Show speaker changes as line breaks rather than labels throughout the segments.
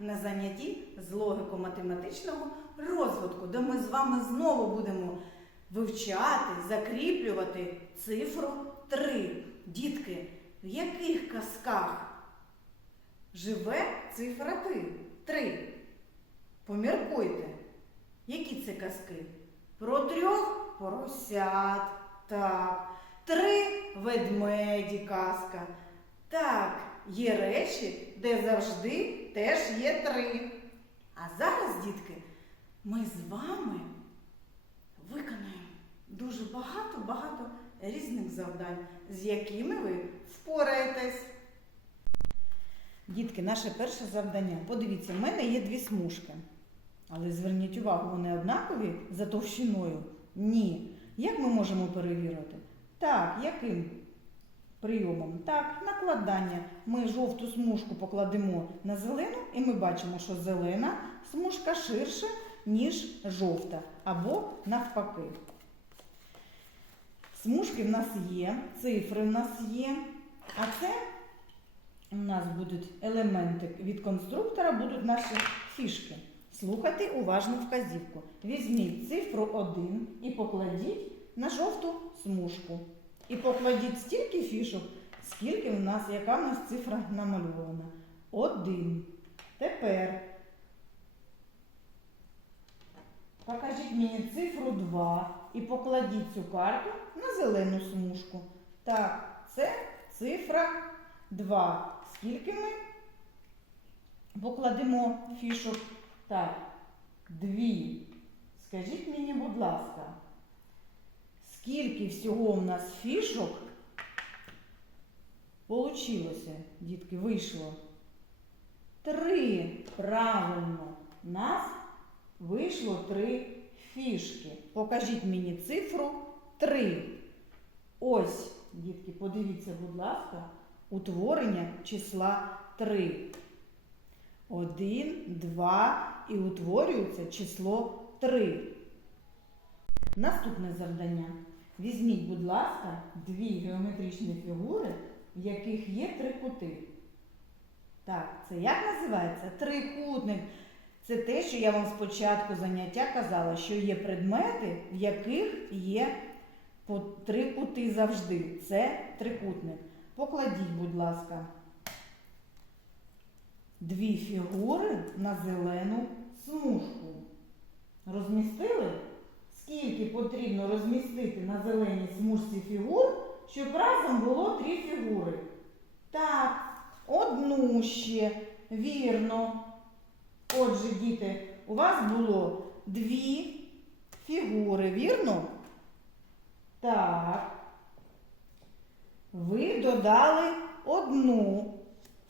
на занятті з логіко-математичного розвитку, де ми з вами знову будемо вивчати, закріплювати цифру 3. Дітки, в яких казках живе цифра 3? Поміркуйте, які це казки? Про трьох поросят. Так. Три ведмеді казка. Так, є речі, де завжди теж є три. А зараз, дітки, ми з вами виконаємо дуже багато-багато різних завдань, з якими ви впораєтесь. Дітки, наше перше завдання. Подивіться, в мене є дві смужки. Але зверніть увагу, вони однакові за товщиною? Ні. Як ми можемо перевірити? Так, яким прийомом? Так, накладання. Ми жовту смужку покладемо на зелену, і ми бачимо, що зелена смужка ширша, ніж жовта, або навпаки. Смужки в нас є, цифри в нас є, а це у нас будуть елементи від конструктора, будуть наші фішки. Слухайте уважно вказівку. Візьміть цифру 1 і покладіть на жовту смужку. І покладіть стільки фішок, скільки в нас, яка в нас цифра намальована. Один. Тепер покажіть мені цифру 2 і покладіть цю карту на зелену смужку. Так, це цифра 2. Скільки ми покладемо фішок? Так, дві. Скажіть мені, будь ласка, скільки всього в нас фішок получилося, дітки, вийшло? Три. Правильно. У нас вийшло три фішки. Покажіть мені цифру 3. Ось, дітки, подивіться, будь ласка, утворення числа 3. 1, 2 і утворюється число 3. Наступне завдання. Візьміть, будь ласка, дві геометричні фігури, в яких є три кути. Так, це як називається? Трикутник. Це те, що я вам спочатку заняття казала, що є предмети, в яких є три кути завжди. Це трикутник. Покладіть, будь ласка, дві фігури на зелену смужку. Розмістили? Скільки потрібно розмістити на зеленій смужці фігур, щоб разом було три фігури? Так, одну ще. Вірно. Отже, діти, у вас було дві фігури, вірно? Так. Ви додали одну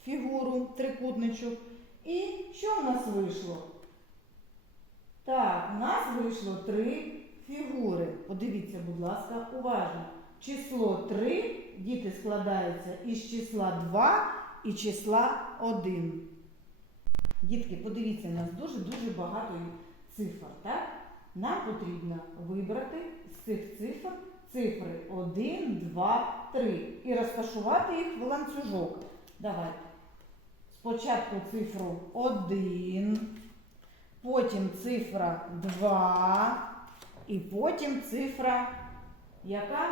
фігуру, трикутничок. І що в нас вийшло? Так, у нас вийшло три фігури. Подивіться, будь ласка, уважно. Число 3, діти складаються із числа 2 і числа 1. Дітки, подивіться, у нас дуже-дуже багато цифр, так? Нам потрібно вибрати з цих цифр цифри 1, 2, 3 і розташувати їх в ланцюжок. Давайте. Спочатку цифру 1, потім цифра 2 і потім цифра яка?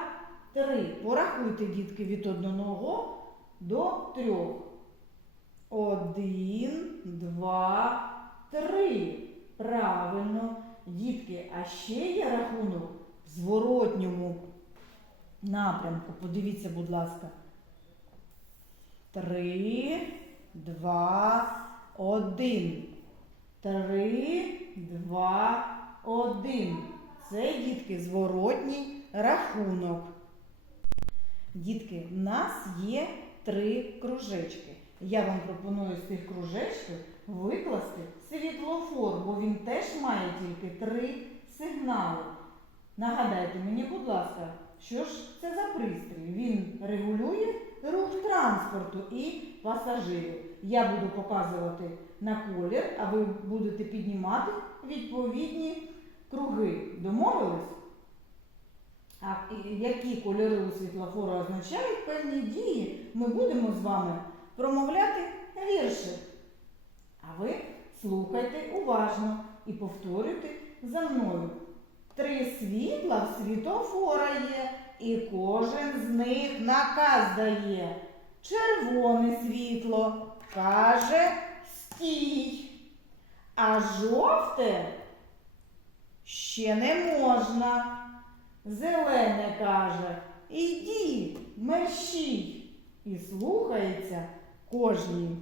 3. Порахуйте, дітки, від 1 до 3. Один, два, три. Правильно. Дітки, а ще є рахунок в зворотньому напрямку. Подивіться, будь ласка. Три, два, один. Три, два, один. Це, дітки, зворотній рахунок. Дітки, в нас є три кружечки. Я вам пропоную з тих кружечків викласти світлофор, бо він теж має тільки три сигнали. Нагадайте мені, будь ласка, що ж це за пристрій? Він регулює рух транспорту і пасажирів. Я буду показувати на колір, а ви будете піднімати відповідні круги. Домовились? А які кольори у світлофору означають певні дії, ми будемо з вами промовляти вірші. А ви слухайте уважно і повторюйте за мною. Три світла в світофора є, і кожен з них наказ дає. Червоне світло каже стій, а жовте ще не можна. Зелене каже Іди, мерщій. І слухається кожній.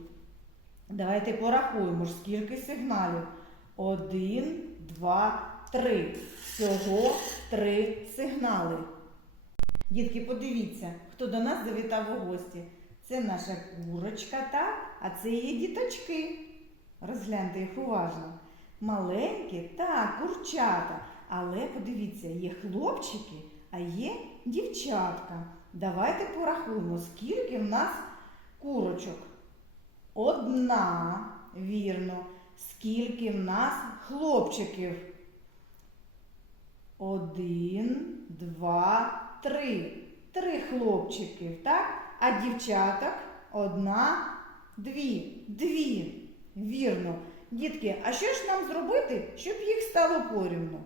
Давайте порахуємо, скільки сигналів. Один, два, три. Всього три сигнали. Дітки, подивіться, хто до нас завітав у гості. Це наша курочка, так? А це її діточки. Розгляньте їх уважно. Маленькі, так, курчата. Але подивіться, є хлопчики, а є дівчатка. Давайте порахуємо, скільки в нас курочок. Одна, вірно. Скільки в нас хлопчиків? Один, два, три. Три хлопчиків, так? А дівчаток одна, дві. Дві. Вірно. Дітки, а що ж нам зробити, щоб їх стало порівну?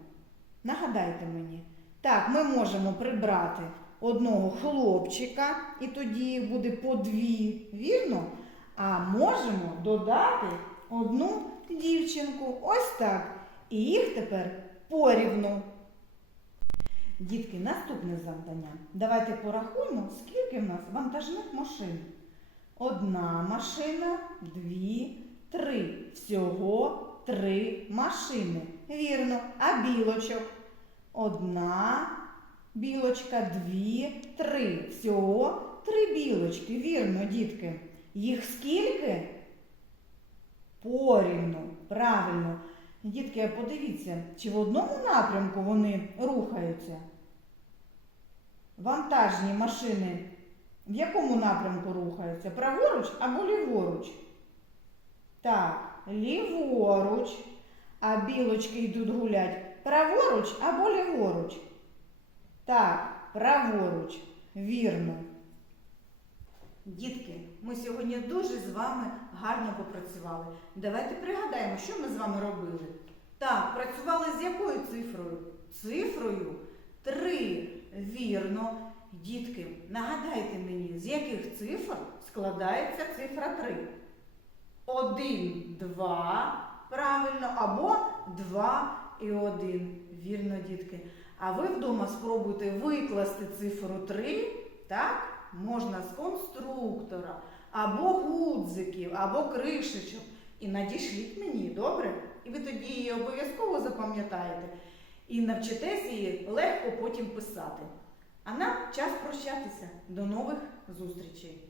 Нагадайте мені. Так, ми можемо прибрати одного хлопчика, і тоді їх буде по дві, вірно? А можемо додати одну дівчинку. Ось так. І їх тепер порівну. Дітки, наступне завдання. Давайте порахуємо, скільки в нас вантажних машин. Одна машина, дві, три. Всього три машини. Вірно. А білочок? Одна білочка, дві, три. Всього три білочки. Вірно, дітки. Їх скільки? Порівну. Правильно. Дітки, подивіться, чи в одному напрямку вони рухаються? Вантажні машини в якому напрямку рухаються? Праворуч або ліворуч? Так, ліворуч. А білочки йдуть гулять праворуч або ліворуч? Так, праворуч. Вірно. Дітки, ми сьогодні дуже з вами гарно попрацювали. Давайте пригадаємо, що ми з вами робили. Так, працювали з якою цифрою? Цифрою 3. Вірно. Дітки, нагадайте мені, з яких цифр складається цифра 3? 1, 2, правильно, або 2 і 1. Вірно, дітки. А ви вдома спробуйте викласти цифру 3, так? Можна з конструктора, або гудзиків, або кришечок. І надішліть мені, добре? І ви тоді її обов'язково запам'ятаєте. І навчитесь її легко потім писати. А нам час прощатися. До нових зустрічей!